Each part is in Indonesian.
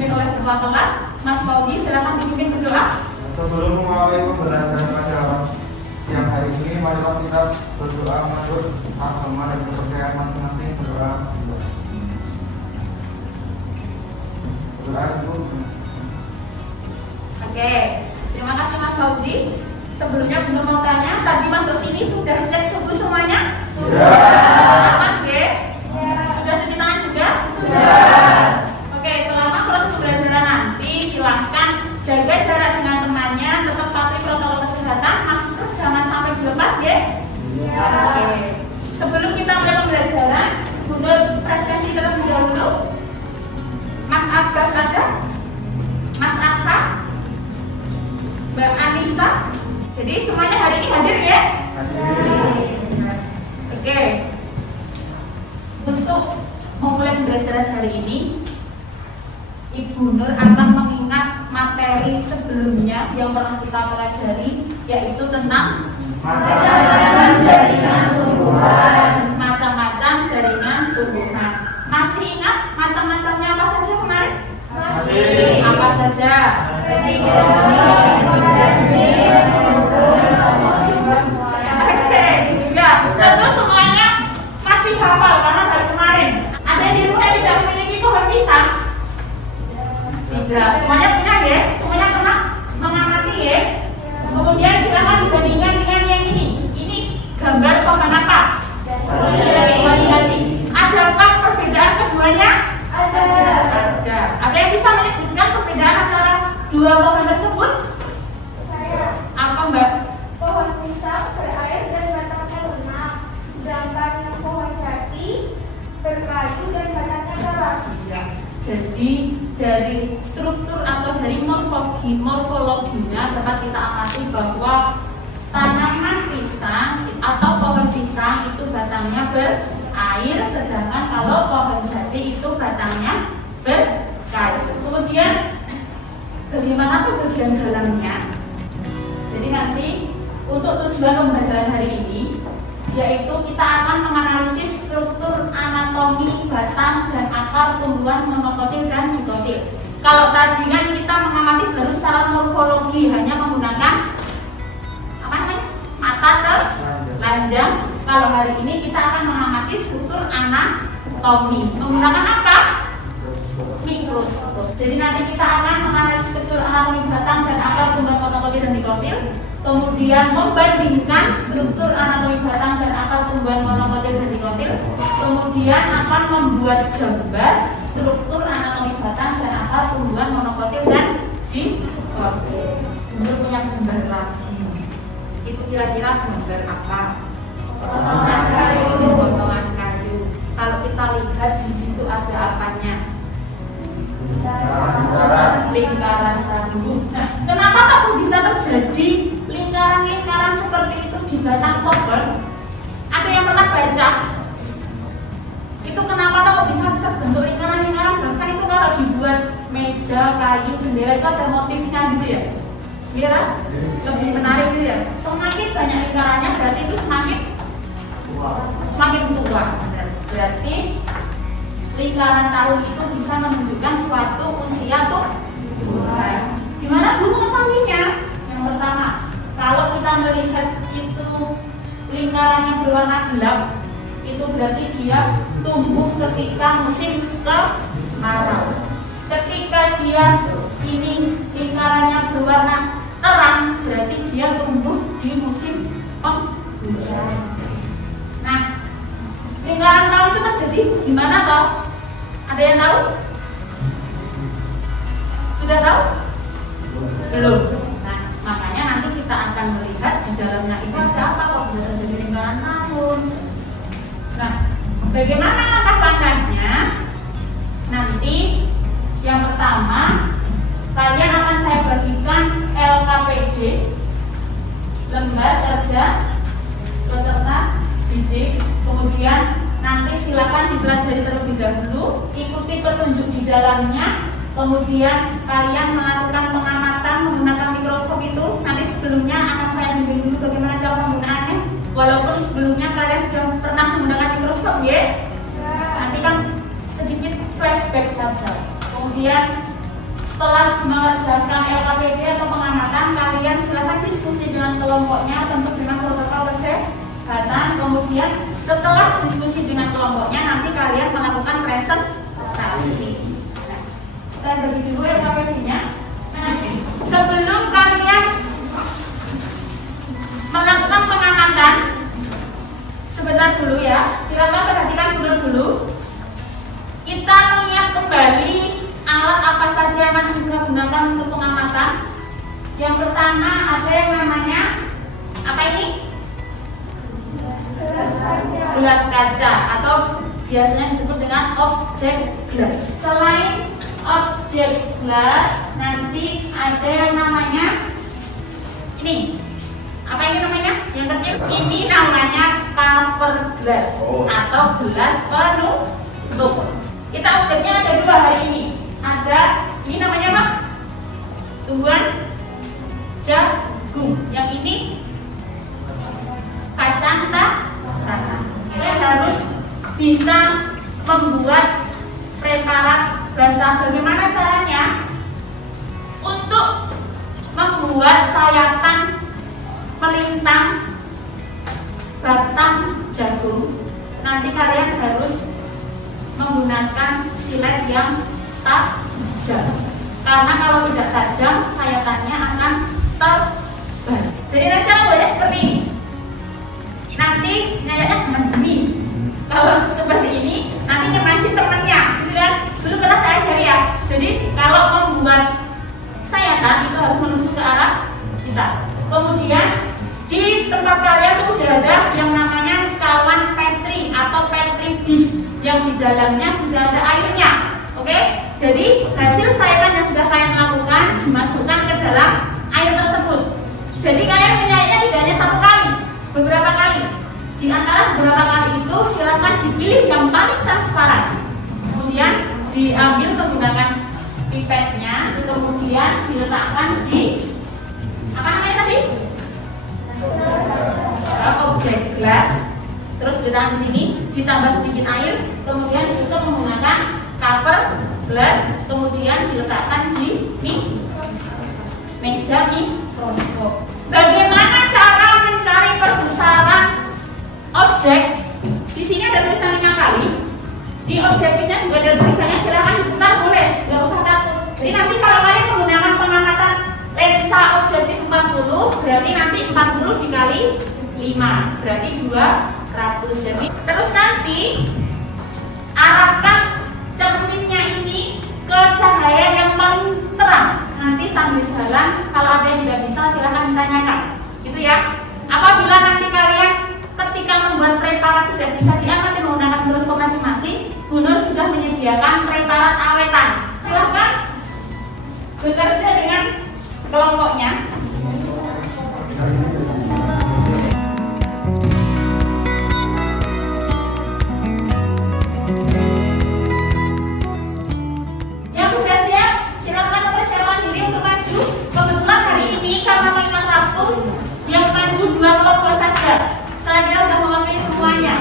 dipimpin oleh ketua kelas. Mas Maudi, silakan dipimpin berdoa. Sebelum mengawali pembelajaran pada siang hari ini, marilah kita berdoa menurut agama dan kepercayaan masing-masing. Berdoa dulu. Oke, terima kasih Mas Maudi. Sebelumnya belum mau tanya, tadi masuk sini sudah cek suhu semuanya? Sudah. Oke. Sudah cuci tangan juga? Sudah. Oke, selama proses pembelajaran nanti silahkan jaga jarak dengan temannya, tetap patuhi protokol kesehatan, masker jangan sampai dilepas ya. Oke. Sebelum kita mulai pembelajaran, Bunda presentasi terlebih dahulu. Mas Abbas ada? Mas Atta? Mbak Anissa? Jadi semuanya hari ini hadir ya? Oke. Untuk memulai pembelajaran hari ini, Ibu Nur akan mengingat materi sebelumnya yang pernah kita pelajari, yaitu tentang macam-macam jaringan tumbuhan. Macam-macam jaringan tumbuhan. Masih ingat macam-macamnya apa saja kemarin? Masih. Apa saja? Tentu semuanya masih hafal karena dari kemarin. Ada di rumah yang tidak memiliki pohon pisang? Tidak. Semuanya punya ya? Semuanya pernah mengamati ya? Kemudian silakan dibandingkan dengan yang ini. Ini gambar pohon apa? Pohon jati. Adakah perbedaan keduanya? Ada. Ada yang bisa menyebutkan perbedaan antara dua pohon tersebut? Saya. Apa Mbak? Pohon pisang berair dan batangnya lunak, sedangkan yang pohon jati berkayu dan batangnya keras. Jadi dari struktur atau dari morfologinya dapat kita amati bahwa tanaman pisang atau pohon pisang itu batangnya berair, sedangkan kalau pohon jati itu batangnya berkayu. Kemudian bagaimana tuh bagian dalamnya? Jadi nanti untuk tujuan pembelajaran hari ini yaitu kita akan menganalisis struktur anatomi batang dan akar tumbuhan monokotil dan dikotil. Kalau tadi kan kita mengamati baru secara morfologi hanya menggunakan apa namanya? Mata telanjang. Kalau hari ini kita akan mengamati struktur anatomi menggunakan apa? Mikroskop. Jadi nanti kita akan menganalisis struktur anatomi batang dan akar tumbuhan monokotil dan dikotil. Kemudian membandingkan struktur anatomi batang dan akar tumbuhan monokotil dan dikotil. Kemudian akan membuat gambar struktur anatomi batang dan akar tumbuhan monokotil dan dikotil. Untuk punya gambar lagi. Itu kira-kira gambar apa? Potongan kayu. Potongan kayu. Kalau kita lihat di situ ada apanya? Lingkaran rambut. Nah, kenapa kok bisa terjadi lingkaran-lingkaran seperti itu di batang pohon? Ada yang pernah baca? Itu kenapa kok bisa terbentuk lingkaran-lingkaran? Bahkan itu kalau dibuat meja, kayu, jendela itu ada motifnya gitu ya. Iya, lebih menarik gitu ya. Semakin banyak lingkarannya berarti itu semakin tua. Berarti lingkaran tahun itu bisa menunjukkan suatu usia tumbuhan. Gimana dulu mengetahuinya? Yang pertama, kalau kita melihat itu lingkarannya berwarna gelap, itu berarti dia tumbuh ketika musim kemarau. Ketika dia ini lingkarannya berwarna terang, berarti dia tumbuh di musim penghujan. Nah, lingkaran tahun itu terjadi gimana toh? Ada yang tahu? Sudah tahu? Belum. Nah, makanya nanti kita akan melihat di dalamnya itu ada apa kok bisa terjadi lingkaran tahun. Nah, bagaimana langkah-langkahnya? Nanti yang pertama kalian akan saya bagikan LKPD, lembar kerja peserta didik. Kemudian nanti silakan dipelajari terlebih dahulu, ikuti petunjuk di dalamnya. Kemudian kalian melakukan pengamatan menggunakan mikroskop itu. Nanti sebelumnya akan saya bimbing dulu bagaimana cara penggunaannya. Walaupun sebelumnya kalian sudah pernah menggunakan mikroskop ya. Nanti kan sedikit flashback saja. Kemudian setelah mengerjakan LKPD atau pengamatan, kalian silakan diskusi dengan kelompoknya, tentu dengan protokol kesehatan. Kemudian setelah diskusi dengan kelompoknya, nanti kalian melakukan presentasi. Nah, kita bagi dulu LKPD-nya. Nah, sebelum kalian melakukan pengamatan, sebentar dulu ya, silakan perhatikan dulu. Kita lihat kembali alat apa saja yang akan kita gunakan untuk pengamatan. Yang pertama ada yang namanya apa ini? Gelas kaca atau biasanya disebut dengan objek gelas. Selain objek gelas, nanti ada yang namanya ini. Apa ini namanya? Yang kecil? Ini namanya cover glass atau gelas penutup. Kita objeknya ada dua hari ini. Ada ini namanya apa? Tuan jagung. Yang ini kacang tanah. Kita harus bisa membuat preparat basah. Bagaimana caranya? Untuk membuat sayatan melintang batang jagung, nanti kalian harus menggunakan silet yang tajam. Karena kalau tidak tajam, sayatannya akan terbang. Jadi nanti kalau boleh seperti ini. Nanti nyayatnya jangan begini. Kalau seperti ini, nanti nyemancing temannya. Gitu kan? Dulu pernah saya share ya. Jadi kalau membuat sayatan itu harus menuju ke arah kita. Kemudian di tempat kalian sudah ada yang namanya cawan petri atau petri dish yang di dalamnya sudah ada airnya. Oke? Jadi hasil sayatan yang sudah kalian lakukan dimasukkan ke dalam air tersebut. Jadi kalian menyayatnya tidak hanya satu kali, beberapa kali. Di antara beberapa kali itu silakan dipilih yang paling transparan. Kemudian diambil menggunakan pipetnya, kemudian diletakkan di apa namanya tadi? Objek gelas. Terus diletakkan di sini, ditambah sedikit air, kemudian ditutup menggunakan cover gelas, kemudian diletakkan di meja mikroskop. Bagaimana cara mencari perbesaran objek? Di sini ada tulisannya kali. Di objeknya juga ada tulisannya, silahkan diputar boleh, nggak usah takut. Jadi nanti kalau kalian menggunakan pengamatan lensa objektif 40, berarti nanti 40 dikali 5, berarti 200. Jadi terus nanti arahkan cerminnya ini ke cahaya yang paling terang. Nanti sambil jalan, kalau ada yang tidak bisa silahkan ditanyakan, gitu ya. Apabila nanti kalian ketika membuat preparat tidak bisa diamati menggunakan mikroskop masing-masing, Bu Nur sudah menyediakan preparat awetan. Silahkan bekerja dengan kelompoknya. Yang sudah siap, silakan persiapkan diri untuk maju. Kebetulan hari ini karena mengingat waktu, yang maju 2 kelompok saja. Saya kira sudah mewakili semuanya.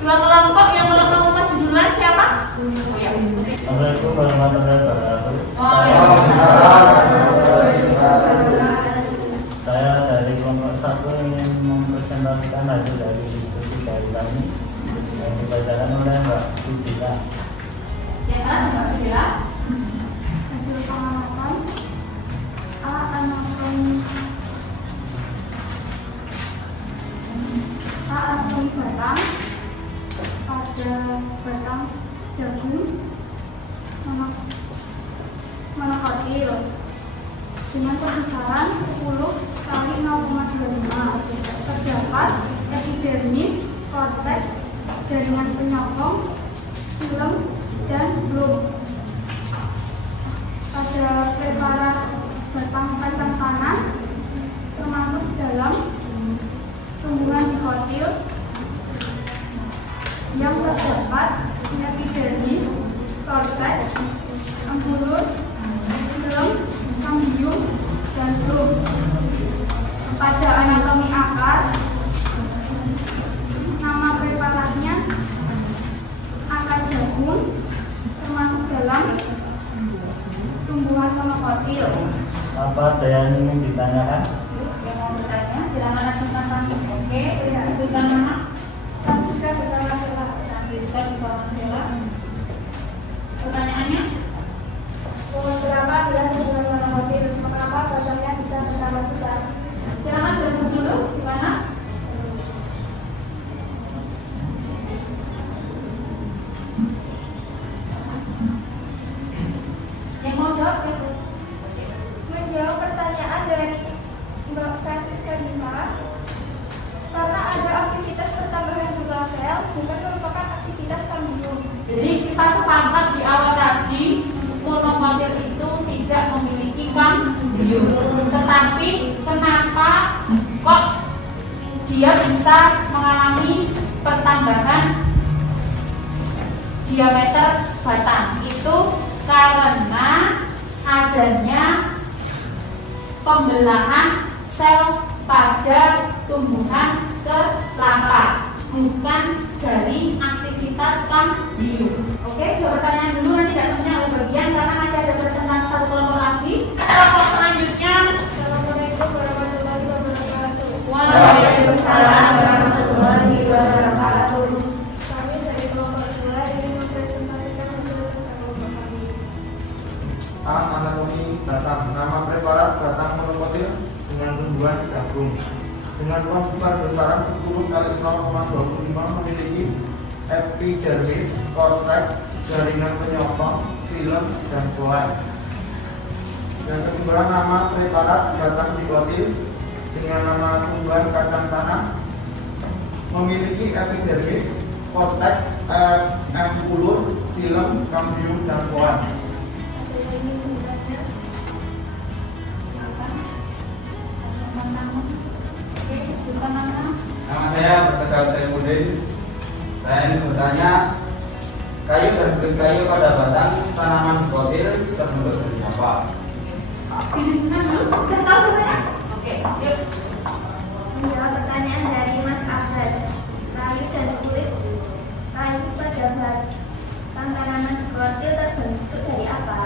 2 kelompok yang mau maju duluan siapa? Oh ya. Assalamualaikum warahmatullahi wabarakatuh. Saya dari kelompok 1 ingin mempresentasikan hasil dari diskusi dari kami yang dibacakan oleh Mbak Fidila. Ya kan, Mbak Fidila? Hasil pengamatan anatomi batang, pada batang jagung monokotil dengan perbesaran 10 kali 0,25. Terdapat epidermis, korteks, jaringan penyokong, film, dan belum. Pada preparat batang kacang tanah termasuk dalam tumbuhan dikotil yang terdapat epidermis, korteks, ampulus, film, kambium, dan belum. Pada anatomi akar, nama preparatnya akar jagung termasuk dalam tumbuhan monokotil. Apa ada yang ingin ditanyakan? Yang mau bertanya, silakan langsung tanya. Oke, saya sebutkan nama. Francisca Betama Sela. Francisca Betama Sela. Pertanyaannya? Berapa adalah hubungan monokotil? Mengapa batangnya bisa bertambah besar? Silakan bersama dulu. Gimana? Yang mau jawab siapa? Menjawab pertanyaan dari Mbak Francisca Dima, karena ada aktivitas pertambahan jumlah sel bukan merupakan aktivitas kambium. Jadi kita sepakat di awal tadi monokotil itu tidak memiliki kambium. Tetapi kenapa kok dia bisa mengalami pertambahan diameter batang? Itu karena adanya pembelahan sel pada tumbuhan kelapa, bukan dari aktivitas kambium. Oke, dua pertanyaan dulu, nanti tidak tanya oleh bagian karena masih ada presentasi satu kelompok lagi. Kelompok selanjutnya. Assalamualaikum warahmatullahi wabarakatuh. Waalaikumsalam warahmatullahi wabarakatuh. Kami dari kelompok 2 ingin mempresentasikan hasil kelompok kami. Anatomi batang. Nama preparat batang monokotil dengan tumbuhan gabung. Dengan ruang besaran 10 kali 0,25 memiliki epidermis, korteks, jaringan penyokong, silem, dan kloem. Yang kedua, nama preparat batang dikotil dengan nama tumbuhan kacang tanah memiliki epidermis, korteks, empulur, silem, kambium, dan kloem. Ada yang ingin menjelaskan? Oke, sebutkan nama. Nama saya Bertegal Saifuddin. Saya ingin bertanya, kayu dan kulit kayu pada batang tanaman dikotil terbentuk dari apa? Di sana dulu, sudah tahu sebenarnya? Oke, yuk. Menjawab pertanyaan dari Mas Abbas, kayu dan kulit kayu pada batang tanaman dikotil terbentuk dari apa?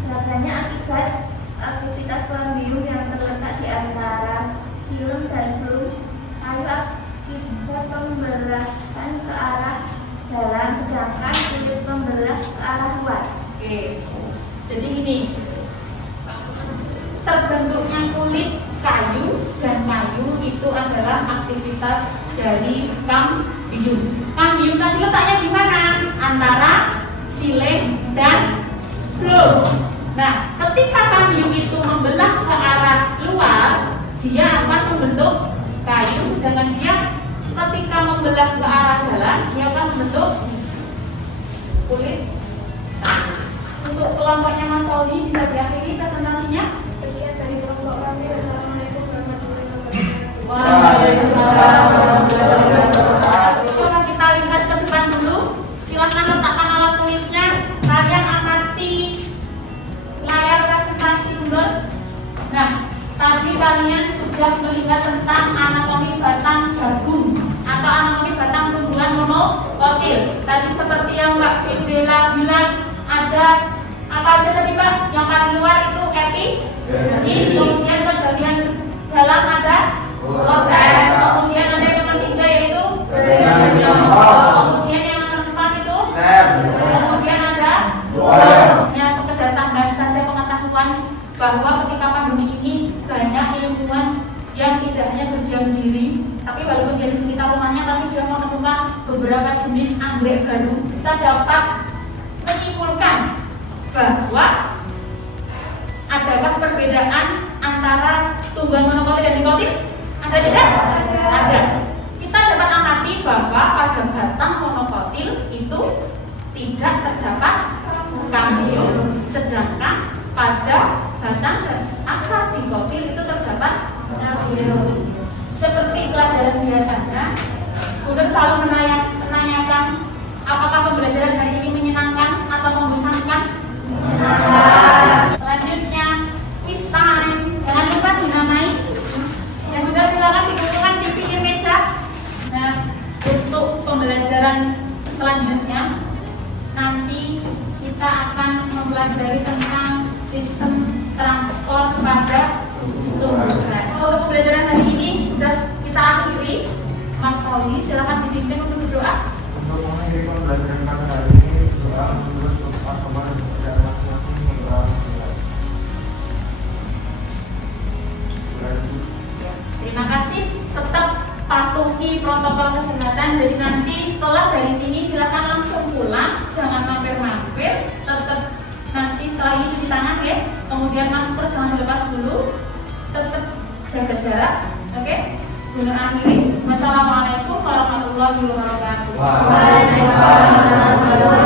Jawabannya akibat aktivitas kambium yang terletak di antara hilum dan belum kayu akibat pembelahan ke arah dalam, sedangkan kulit pembelah ke arah luar. Oke, jadi gini, terbentuknya kulit kayu dan kayu itu adalah aktivitas dari kambium. Kambium tadi letaknya di mana? Antara silem dan phloem. Nah, ketika kambium itu membelah ke arah luar, dia akan membentuk kayu, sedangkan dia ketika membelah ke arah dalam, dia akan membentuk kulit. Untuk kelompoknya Mas Pauli bisa diakhiri presentasinya. Sekian dari kelompok kami. Assalamualaikum warahmatullahi wabarakatuh. Waalaikumsalam warahmatullahi wabarakatuh. Coba kita lihat ke depan dulu. Silahkan letakkan alat tulisnya. Kalian amati layar presentasi dulu. Nah, tadi kalian sudah melihat tentang anatomi batang jagung atau anatomi batang tumbuhan monokotil. Tadi seperti yang Mbak Fidela bilang, ada apa aja tadi Mbak? Yang paling luar itu epidermis, kemudian bagian dalam ada korteks, kemudian ada yang ketiga yaitu kemudian yang keempat itu kemudian ada hanya sekedar tambahan saja pengetahuan bahwa ketika pandemi ini banyak ilmuwan yang tidak hanya berdiam diri, tapi walaupun dia di sekitar rumahnya tapi sudah menemukan beberapa jenis anggrek baru. Kita dapat menyimpulkan bahwa adakah perbedaan antara tumbuhan monokotil dan dikotil? Ada tidak? Ada. Kita dapat amati bahwa pada batang monokotil itu tidak terdapat kambium, sedangkan pada batang dan akar dikotil itu terdapat kambium. Seperti pelajaran biasanya, Bunda selalu menanyakan apakah pembelajaran hari ini menyenangkan atau membosankan? Selanjutnya, quiz time. Jangan lupa dinamai. Yang sudah silakan dikumpulkan di pinggir meja. Nah, untuk pembelajaran selanjutnya, nanti kita akan mempelajari tentang sistem transport kepada tumbuhan. Kalau pembelajaran hari ini sudah kita akhiri. Mas Pauli, silakan dipimpin untuk berdoa. Untuk mengakhiri pembelajaran pada hari ini, doa menurut agama dan budaya masing-masing berdoa. Terima kasih. Tetap patuhi protokol kesehatan. Jadi nanti setelah dari sini silakan langsung pulang, jangan mampir-mampir. Tetap nanti setelah ini cuci tangan ya. Kemudian masker jangan dilepas dulu. Tetap jaga jarak. Oke? Guna akhiri. Wassalamualaikum warahmatullahi wabarakatuh. Waalaikumsalam.